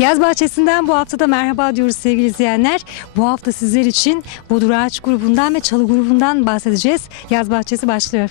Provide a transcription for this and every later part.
Yaz Bahçesi'nden bu haftada merhaba diyoruz sevgili izleyenler. Bu hafta sizler için Bodur Ağaç grubundan ve Çalı grubundan bahsedeceğiz. Yaz Bahçesi başlıyor.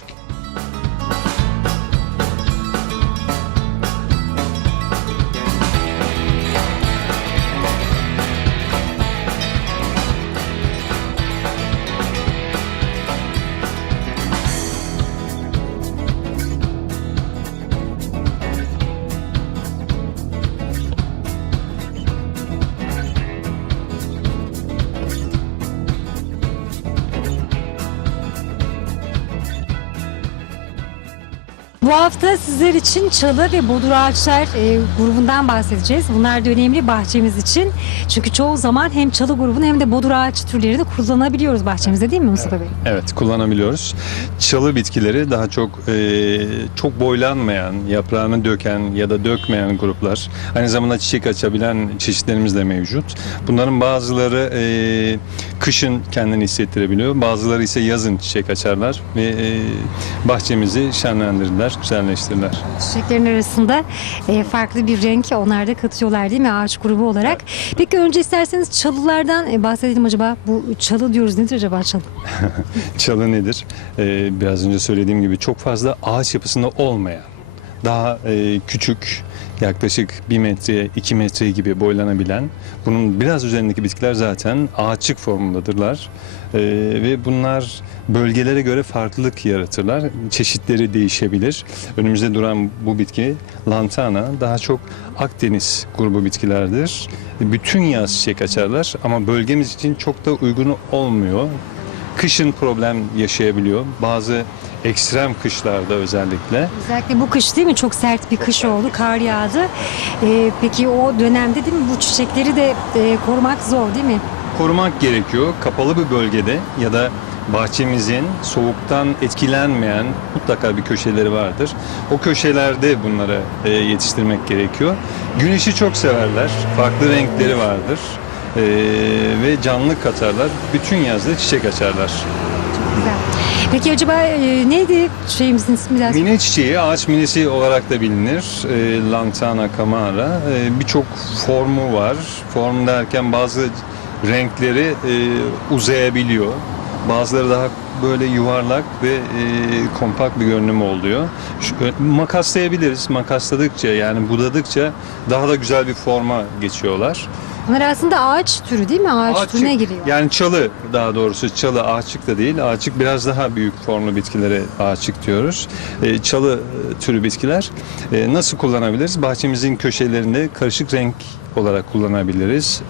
Bu hafta sizler için Çalı ve Bodur Ağaçlar e, grubundan bahsedeceğiz. Bunlar da önemli bahçemiz için. Çünkü çoğu zaman hem Çalı grubunu hem de Bodur Ağaç türlerini kullanabiliyoruz bahçemizde değil mi Mustafa Bey? Evet kullanabiliyoruz. Çalı bitkileri daha çok e, çok boylanmayan, yaprağını döken ya da dökmeyen gruplar. Aynı zamanda çiçek açabilen çeşitlerimiz de mevcut. Bunların bazıları e, kışın kendini hissettirebiliyor. Bazıları ise yazın çiçek açarlar ve e, bahçemizi şenlendirirler, güzelleştirirler. Çiçeklerin arasında e, farklı bir renk onlar da katıyorlar değil mi ağaç grubu olarak? Peki önce isterseniz çalılardan e, bahsedelim acaba. Bu çalı diyoruz nedir acaba çalı? Çalı nedir? Ee, biraz önce söylediğim gibi çok fazla ağaç yapısında olmayan, daha e, küçük, yaklaşık 1 metre, 2 metre gibi boylanabilen, bunun biraz üzerindeki bitkiler zaten ağaççık formundadırlar. Ee, ve bunlar bölgelere göre farklılık yaratırlar. Çeşitleri değişebilir. Önümüzde duran bu bitki lantana daha çok Akdeniz grubu bitkilerdir. Bütün yaz çiçek açarlar ama bölgemiz için çok da uygun olmuyor kışın problem yaşayabiliyor. Bazı ekstrem kışlarda özellikle. Özellikle bu kış değil mi? Çok sert bir kış oldu, kar yağdı. E, peki o dönemde değil mi bu çiçekleri de e, korumak zor değil mi? Korumak gerekiyor. Kapalı bir bölgede ya da bahçemizin soğuktan etkilenmeyen mutlaka bir köşeleri vardır. O köşelerde bunları e, yetiştirmek gerekiyor. Güneşi çok severler. Farklı renkleri vardır. E, ve canlı katarlar. Bütün yazda çiçek açarlar. Peki acaba e, neydi şeyimizin ismi biraz? Mine çiçeği ağaç minesi olarak da bilinir. E, Lantana camara. E, Birçok formu var. Form derken bazı renkleri e, uzayabiliyor. Bazıları daha böyle yuvarlak ve e, kompakt bir görünümü oluyor. Şu, e, makaslayabiliriz. Makasladıkça yani budadıkça daha da güzel bir forma geçiyorlar. Bunlar aslında ağaç türü değil mi? Ağaç Ağaççık, türüne giriyor. Yani çalı daha doğrusu çalı ağaççık da değil. Ağaççık biraz daha büyük formlu bitkilere ağaççık diyoruz. Ee, çalı e, türü bitkiler e, nasıl kullanabiliriz? Bahçemizin köşelerinde karışık renk olarak kullanabiliriz.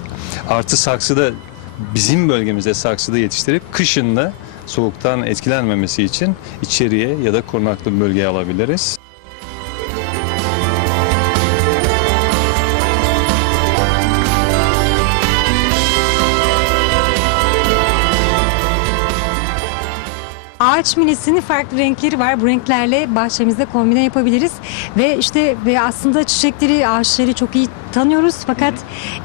Artı saksıda bizim bölgemizde saksıda yetiştirip kışında soğuktan etkilenmemesi için içeriye ya da korunaklı bir bölgeye alabiliriz. Ağaç minesinin farklı renkleri var. Bu renklerle bahçemizde kombine yapabiliriz. Ve işte ve aslında çiçekleri, ağaçları çok iyi tanıyoruz. Fakat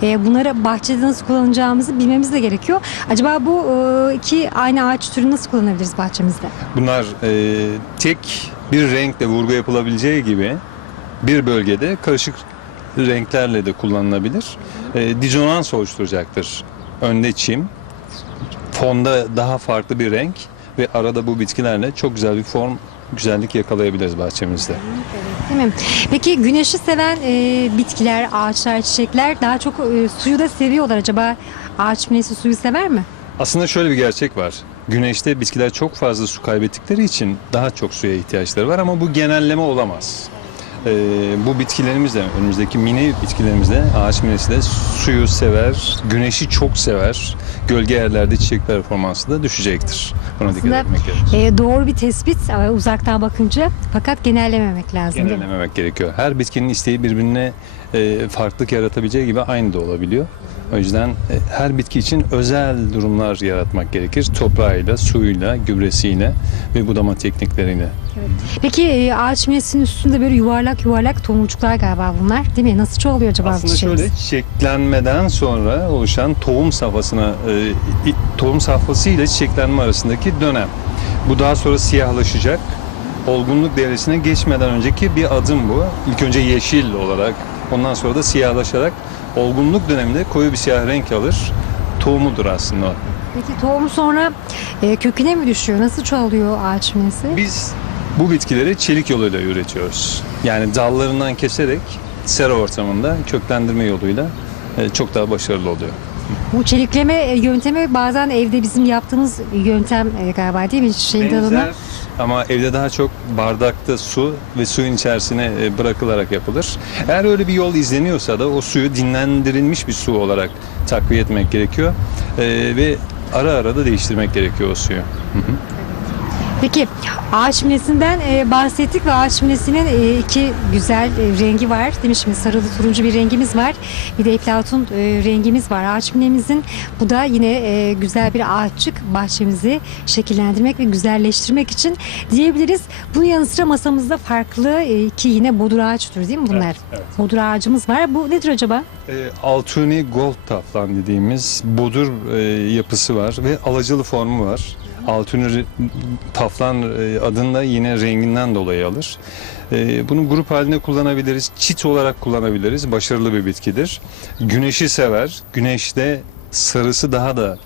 e, bunları bahçede nasıl kullanacağımızı bilmemiz de gerekiyor. Acaba bu e, iki aynı ağaç türünü nasıl kullanabiliriz bahçemizde? Bunlar e, tek bir renkle vurgu yapılabileceği gibi bir bölgede karışık renklerle de kullanılabilir. E, dizonans oluşturacaktır. Önde çim, fonda daha farklı bir renk ve arada bu bitkilerle çok güzel bir form, güzellik yakalayabiliriz bahçemizde. Değil mi? Peki güneşi seven e, bitkiler, ağaçlar, çiçekler daha çok e, suyu da seviyorlar. Acaba ağaç minesi suyu sever mi? Aslında şöyle bir gerçek var. Güneşte bitkiler çok fazla su kaybettikleri için daha çok suya ihtiyaçları var ama bu genelleme olamaz. Ee, bu bitkilerimiz de önümüzdeki mini bitkilerimiz de ağaç minesi de suyu sever, güneşi çok sever. Gölge yerlerde çiçek performansı da düşecektir. Buna dikkat Aslında, etmek gerekir. E, doğru bir tespit e, uzaktan bakınca fakat genellememek lazım değil mi? Genellememek gerekiyor. Her bitkinin isteği birbirine e, farklılık yaratabileceği gibi aynı da olabiliyor. O yüzden e, her bitki için özel durumlar yaratmak gerekir. Toprağıyla, suyuyla, gübresiyle ve budama teknikleriyle. Peki e, ağaç minesinin üstünde böyle yuvarlak yuvarlak tomurcuklar galiba bunlar değil mi? Nasıl çoğalıyor acaba bu Aslında şöyle çiçeklenmeden sonra oluşan tohum safhasına, e, tohum safhası ile çiçeklenme arasındaki dönem. Bu daha sonra siyahlaşacak. Olgunluk devresine geçmeden önceki bir adım bu. İlk önce yeşil olarak Ondan sonra da siyahlaşarak olgunluk döneminde koyu bir siyah renk alır. Tohumudur aslında. Peki tohumu sonra e, köküne mi düşüyor? Nasıl çoğalıyor ağaç minesi? Biz bu bitkileri çelik yoluyla üretiyoruz. Yani dallarından keserek sera ortamında köklendirme yoluyla e, çok daha başarılı oluyor. Bu çelikleme e, yöntemi bazen evde bizim yaptığımız yöntem e, galiba değil mi? Dalına. Benzer ama evde daha çok bardakta su ve suyun içerisine e, bırakılarak yapılır. Eğer öyle bir yol izleniyorsa da o suyu dinlendirilmiş bir su olarak takviye etmek gerekiyor. E, ve ara ara da değiştirmek gerekiyor o suyu. Hı hı. Peki ağaç minesinden e, bahsettik ve ağaç minesinin e, iki güzel e, rengi var. Değil mi şimdi sarılı turuncu bir rengimiz var. Bir de eflatun e, rengimiz var. Ağaç minemizin bu da yine e, güzel bir ağaççık bahçemizi şekillendirmek ve güzelleştirmek için diyebiliriz. Bunun yanı sıra masamızda farklı e, iki yine bodur ağaç türü değil mi bunlar? Evet, evet. Bodur ağacımız var. Bu nedir acaba? E, Altuni Gold Taflan dediğimiz bodur e, yapısı var ve alacalı formu var. Altuni re- Taflan e, adını da yine renginden dolayı alır. E, bunu grup halinde kullanabiliriz, çit olarak kullanabiliriz. Başarılı bir bitkidir. Güneşi sever. Güneşte sarısı daha da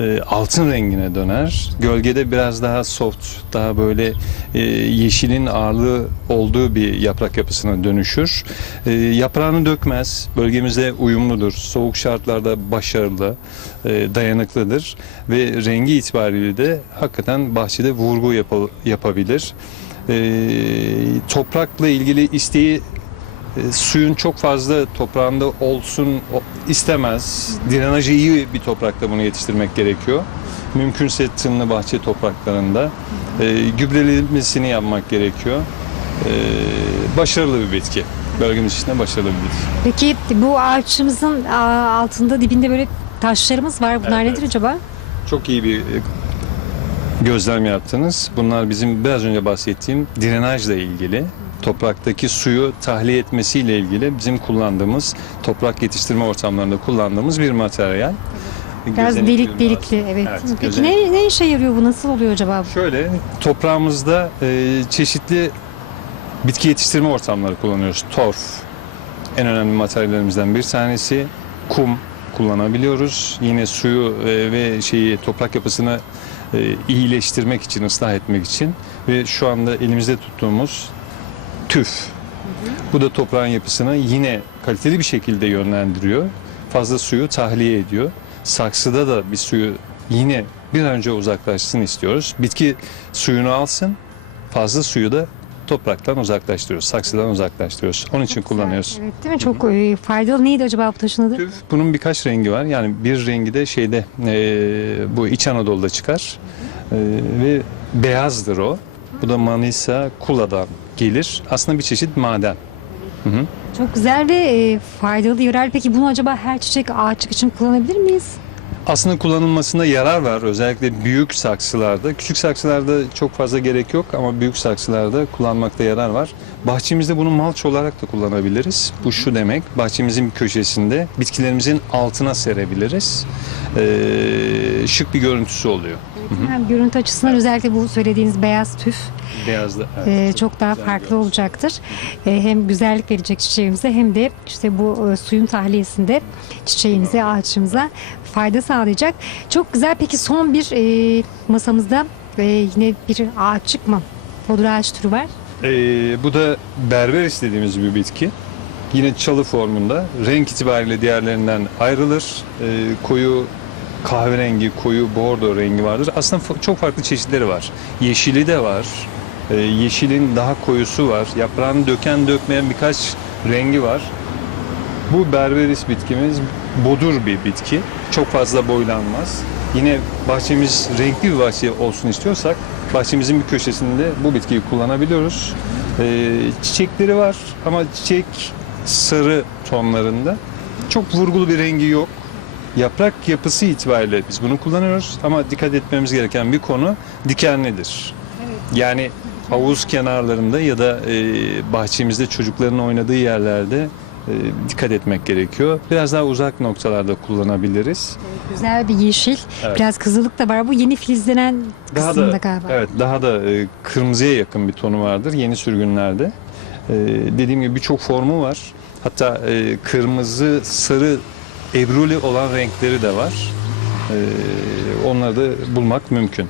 e, altın rengine döner. Gölgede biraz daha soft, daha böyle e, yeşilin ağırlığı olduğu bir yaprak yapısına dönüşür. E, yaprağını dökmez. Bölgemizde uyumludur. Soğuk şartlarda başarılı, e, dayanıklıdır ve rengi itibariyle de hakikaten bahçede vurgu yapa- yapabilir. E, toprakla ilgili isteği e, suyun çok fazla toprağında olsun istemez. Drenajı iyi bir toprakta bunu yetiştirmek gerekiyor. Mümkünse tınlı bahçe topraklarında e, gübrelemesini yapmak gerekiyor. E, başarılı bir bitki. Bölgemiz içinde başarılı bir bitki. Peki bu ağaçımızın altında dibinde böyle taşlarımız var. Bunlar Evet, nedir evet. acaba? Çok iyi bir e, gözlem yaptınız. Bunlar bizim biraz önce bahsettiğim drenajla ilgili topraktaki suyu tahliye etmesiyle ilgili bizim kullandığımız toprak yetiştirme ortamlarında kullandığımız bir materyal. Biraz Gözenek delik delikli evet. Evet, Peki gözenek. ne, ne işe yarıyor bu? Nasıl oluyor acaba? Şöyle toprağımızda e, çeşitli bitki yetiştirme ortamları kullanıyoruz. Torf en önemli materyallerimizden bir tanesi. Kum kullanabiliyoruz. Yine suyu e, ve şeyi toprak yapısını e, iyileştirmek için, ıslah etmek için ve şu anda elimizde tuttuğumuz tüf. Bu da toprağın yapısını yine kaliteli bir şekilde yönlendiriyor. Fazla suyu tahliye ediyor. Saksıda da bir suyu yine bir an önce uzaklaşsın istiyoruz. Bitki suyunu alsın, fazla suyu da topraktan uzaklaştırıyoruz, saksıdan uzaklaştırıyoruz. Onun için kullanıyoruz. Evet değil mi? Çok e, faydalı. Neydi acaba bu taşın adı? Tüf, bunun birkaç rengi var. Yani bir rengi de şeyde e, bu İç Anadolu'da çıkar E, ve beyazdır o. Bu da Manisa Kula'dan gelir. Aslında bir çeşit maden. Hı hı. Çok güzel ve e, faydalı yararlı. Peki bunu acaba her çiçek ağaçlık için kullanabilir miyiz? Aslında kullanılmasında yarar var. Özellikle büyük saksılarda. Küçük saksılarda çok fazla gerek yok ama büyük saksılarda kullanmakta yarar var. Bahçemizde bunu malç olarak da kullanabiliriz. Bu şu demek, bahçemizin bir köşesinde bitkilerimizin altına serebiliriz. Ee, şık bir görüntüsü oluyor. Hem görüntü açısından özellikle bu söylediğiniz beyaz tüf Beyazlı. e, çok daha farklı bir olacaktır. E, hem güzellik verecek çiçeğimize hem de işte bu e, suyun tahliyesinde çiçeğimize, ağaçımıza fayda sağlayacak. Çok güzel. Peki son bir e, masamızda e, yine bir ağaççık mı? Bodur ağaç türü var. Ee, bu da berberis dediğimiz bir bitki. Yine çalı formunda. Renk itibariyle diğerlerinden ayrılır. Ee, koyu kahverengi, koyu bordo rengi vardır. Aslında çok farklı çeşitleri var. Yeşili de var. Ee, yeşilin daha koyusu var. Yaprağını döken dökmeyen birkaç rengi var. Bu berberis bitkimiz bodur bir bitki. Çok fazla boylanmaz. Yine bahçemiz renkli bir bahçe olsun istiyorsak bahçemizin bir köşesinde bu bitkiyi kullanabiliyoruz. Ee, çiçekleri var ama çiçek sarı tonlarında. Çok vurgulu bir rengi yok. Yaprak yapısı itibariyle biz bunu kullanıyoruz ama dikkat etmemiz gereken bir konu dikenlidir. Yani havuz kenarlarında ya da e, bahçemizde çocukların oynadığı yerlerde e, dikkat etmek gerekiyor. Biraz daha uzak noktalarda kullanabiliriz. Güzel bir yeşil. Evet. Biraz kızılık da var. Bu yeni filizlenen Daha kısımda da galiba. evet daha da e, kırmızıya yakın bir tonu vardır yeni sürgünlerde. E, dediğim gibi birçok formu var. Hatta e, kırmızı, sarı, ebruli olan renkleri de var. E, onları da bulmak mümkün.